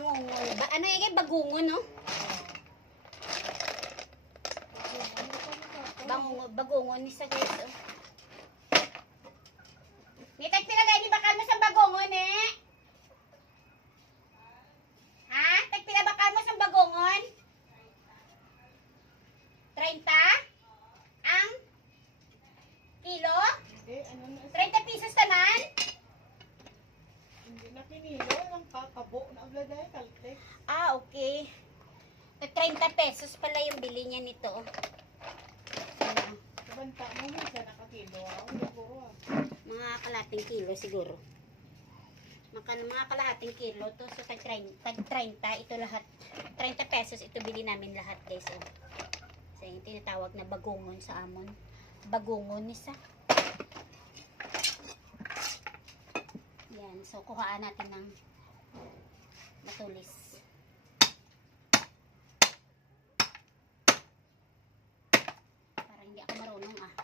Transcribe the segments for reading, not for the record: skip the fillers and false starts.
Bangungon. Ano yung bagungon, no? Bagungon ni sa guys, oh. Nitag pilagay ni bakal mo sa bagungon, eh? Ha? Tagpila bakal mo sa bagungon? 30? Ang kilo? Hindi, ano na? 30 pesos tanan? Hindi na kinilo, lang kakabo na agladay, kaltek. Ah, okay. 30 pesos pala yung bili niya nito. Sabanta mo mo siya nakakilo. Siguro ah. Mga kalahating kilo siguro. Mga kalahating kilo to. So, tag 30 ito lahat. 30 pesos ito bili namin lahat guys. Oh. So, yung tinatawag na bagungon sa amon. Bagungon isa. Yan. So, kuhaan natin ng matulis. Parang hindi ako marunong ah.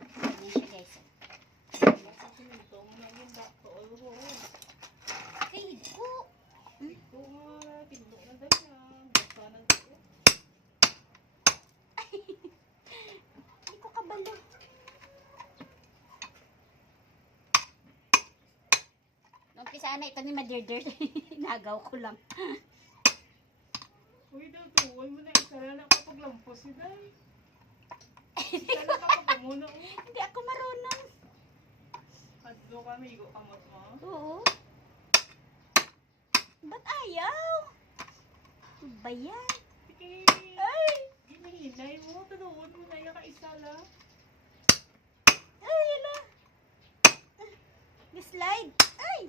Ganyan siya guys. Basta sininto mo na yung dakto. Kahit ko. Ito nga, tindo na dahil na. Basta na dito. Hindi ko kabalo. Umpisa na ito ni Madirdir. Nagaw ko lang. Uy, daw, tuwan mo na isa na kapag lampos si Day. Isa na kapag muna mo. Hindi ako marunong. Adlo ka, may igo kamot mo. Oo. Ba't ayaw? Ano ba yan? Sige. Ay! Ginahinay mo. Tunuon mo na yung kaisa lang. Ay, ala. Slide. Ay!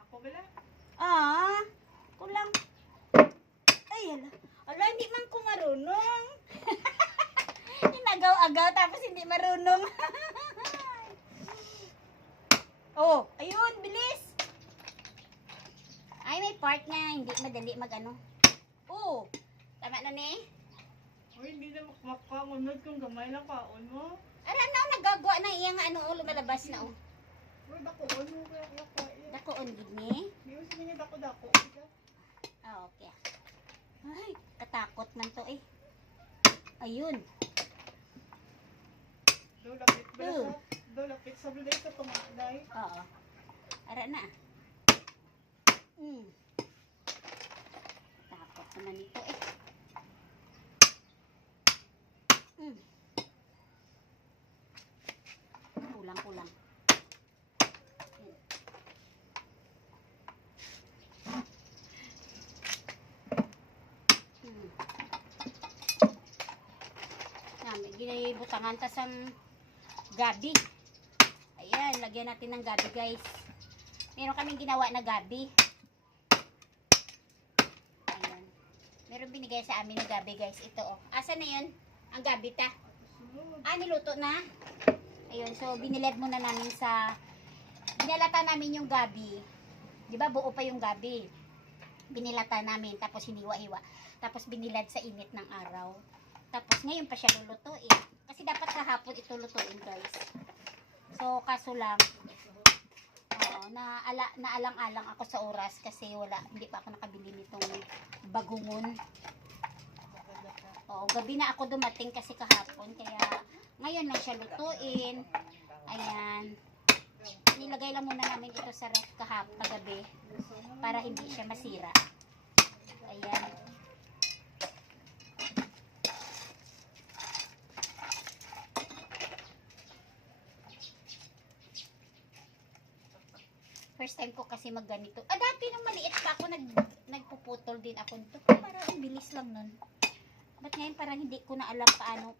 Ako bala. Ah, kulang. Ay, ala. Ala, hindi man ko marunong. Inagaw-agaw tapos hindi marunong. Oh, ayun, bilis. Ay, may part na hindi madali mag-ano. Oh, tama na ni. Uy, hindi na makamunod kung gamay lang kaon mo. Ara na, nagagawa na iyang ano, oh, lumalabas na, oh. Uy, dakoon mo kaya kaya. Dako on gid ni. Hindi mo sila nga dako-dako. Ah, okay. Ay, katakot man to eh. Ayun. Do lapit bala sa. Do lapit sa bulay sa tumaday. Oo. Ara na. Takot naman ito eh. Kulang-kulang. Ginabutangan tas ang gabi. Ayan, lagyan natin ng gabi guys. Meron kaming ginawa na gabi. Ayan. Meron binigay sa amin na gabi guys. Ito oh. Asa na yun? Ang gabi ta. Ah, niluto na. Ayun, so binilad muna namin sa binalata namin yung gabi. 'Di ba buo pa yung gabi. Binilata namin tapos hiniwa-hiwa. Tapos binilad sa init ng araw. Tapos ngayon pa siya lulutuin. Kasi dapat kahapon ito lutuin guys. So kaso lang naalang-alang ako sa oras kasi hindi pa ako nakabili nitong bagungon. Oo, gabi na ako dumating kasi kahapon kaya ngayon lang siya lutuin. Ayan. Nilagay lang muna namin ito sa ref kagabi para hindi siya masira. Ayan. First time ko kasi magganito. Ah, dati nung maliit pa ako, nagpuputol din ako nito. Parang ang bilis lang nun. Ba't ngayon parang hindi ko na alam paano.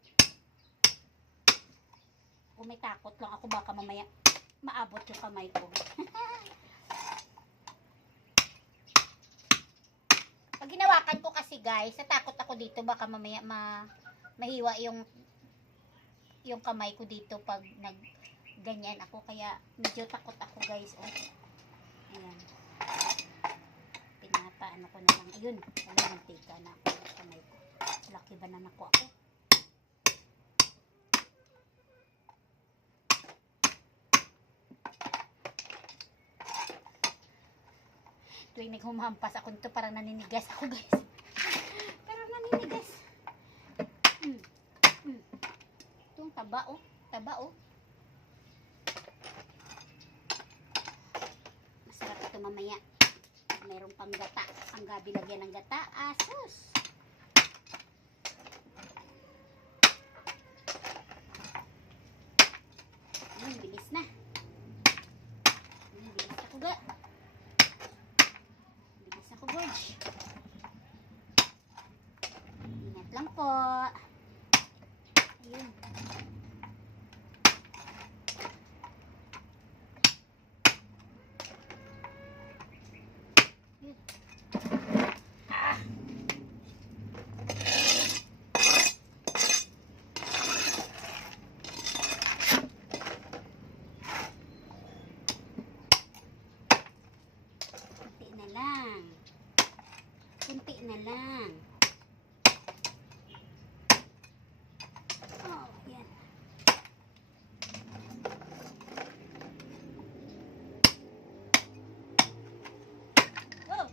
Kung may takot lang ako, baka mamaya maabot yung kamay ko. Pag ginawakan ko kasi guys, natakot ako dito, baka mamaya mahiwa yung kamay ko dito pag ganyan ako. Kaya medyo takot ako guys. Oh. Ayan. Pinapaano ko na lang. Ayun. Wala, mantika na ako sa kamay ko. Laki ba na ako? Tuwing naghumampas ako nito, parang naninigas ako guys. Parang naninigas. Itong taba oh. Taba oh. Masarap ito mamaya. Mayroon pang gata. Ang gabi lagyan ng gata. Asus! Bilis na. Bilis ako ga. Bilis ako George. Ingat lang po. Ayun. Ah. Kunti na lang. Kunti na lang. Oh, yan. Oh.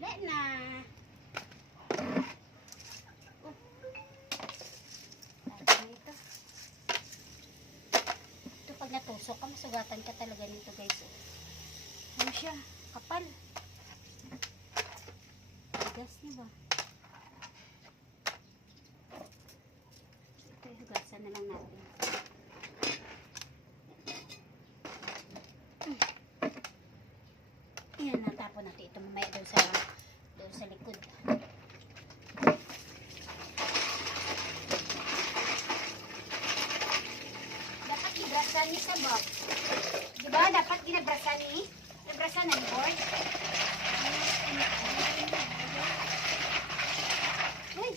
Let na. Oh. Lagi nito. Ito pag natusok ka, masugatan ka talaga nito guys. Oh. Ano siya? Kapal. Gas niya ba? Ito hugasan na lang natin. Ayan, natapon natin ito mamaya doon sa likod. Dapat ibrasan ni sa box. Diba? Dapat ginabrasan ni? Nabrasan ng board. Uy!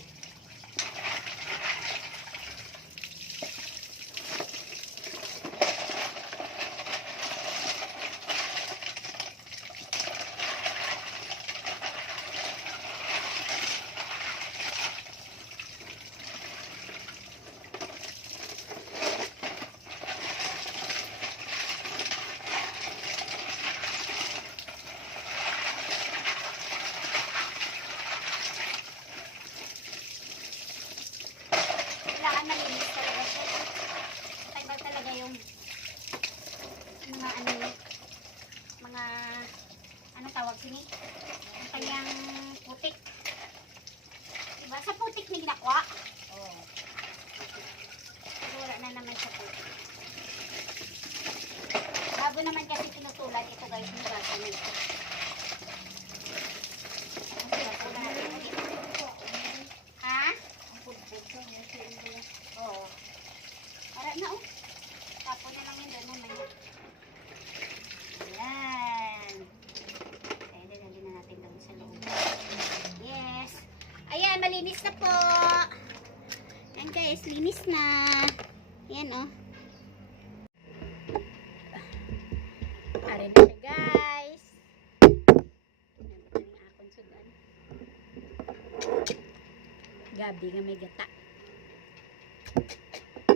Kailangan malinis talaga siya. Tagal talaga yung mga anong tawag sini? Ang kanyang putik. Diba? Sa putik may ginakwa. Oo. Pero wala na naman sa putik. Bago naman kasi pinutulan ito guys, nugasan nito. Ha? Oo. Para na oh. Tapon na lang yun doon mamaya. Ayan. Kaya dalagin na natin doon sa loob. Yes. Ayan, malinis na po. Ayan guys, linis na. Ayan oh. Ayan na siya guys. Tingnan mo yung akong sudan. Gabi nga may gata.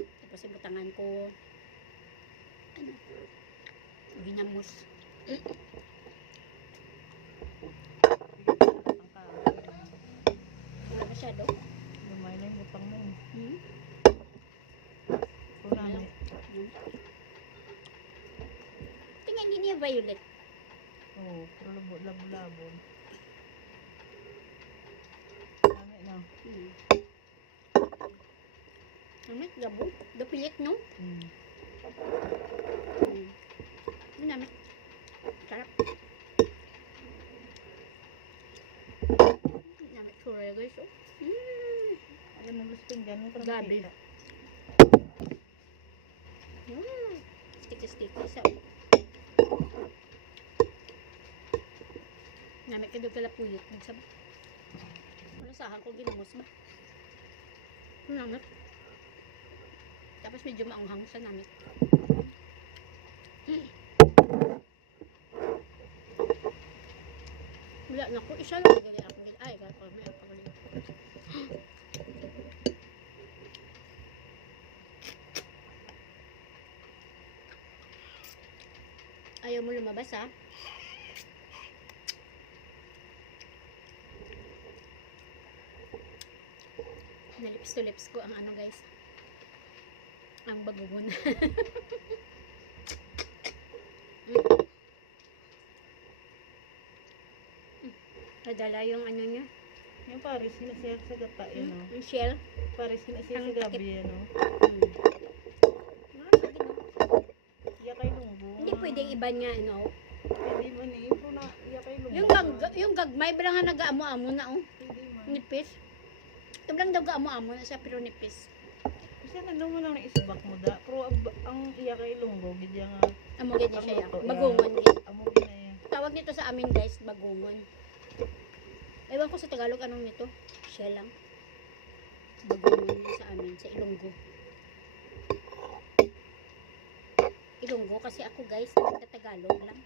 Tapos ibutangan ko ano? Ginamos. Wala masyado. Lumay na yung butang mo. Wala lang. Tingnan hindi niya violet. Oo, pero labo-labo. Dami na. Namit, labo. Dapilit, no? Namit. Sarap. Namit, sure guys, oh. Alam mo, gusto yung ganun. Gabi. Sticky sa. Namit ka doon kala puyot. Wala sahan ko ginamos ba? Namit. Tapos medyo maanghang sa namit. Wala na ko. Isa lang gali ako. Ay, kaya pa may apagaling. Ayaw mo lumabas, ha? Na lips to lips ko ang ano, guys. Ang bagugon. Nadala yung ano niya. Yung Paris, sinasayag sa gata, no? Yung shell. Paris, sinasayag Ang sa gabi, no? Sige, no? Iya kay lunggo. Hindi pwedeng iba niya, ano. Pwede man eh. Pero na, iya kay lunggo. Yung gagmay, ba nga nag-amo-amo na, oh. Pwede man. Nipis. Ito lang daw amo-amo na siya, pero nipis. Kasi ano mo lang isubak mo da. Pero ang iya kay lunggo, gidya nga. Amo ganyan siya, Ang luto, bagungon. Gid. Amo ginaya. Tawag nito sa amin, guys, bagungon. Ewan ko sa Tagalog anong nito. Siya lang. Bagungon sa amin, sa Ilonggo. Ilonggo kasi ako, guys, nagtatagalog lang.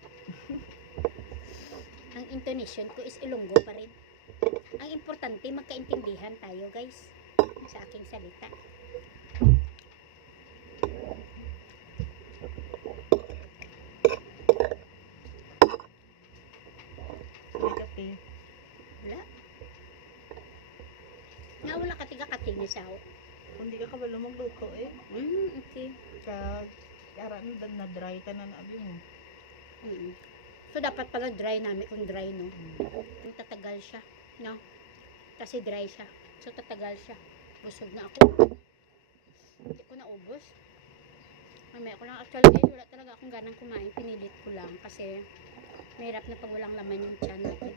Ang intonation ko is Ilonggo pa rin. Ang importante, magkaintindihan tayo, guys, sa aking salita. May kape. Wala. Nga wala katiga-kating ni Sao. Kung di ka kabalo magluto eh. Okay. Kara na dry ka na abi mo. So, dapat pala dry namin kung dry, no? Kung tatagal siya, no? Kasi dry siya. So, tatagal siya. Busog na ako. Hindi ko naubos. Mamaya ko lang. Actually, guys, wala talaga akong ganang kumain. Pinilit ko lang kasi mahirap na pag walang laman yung tiyan natin.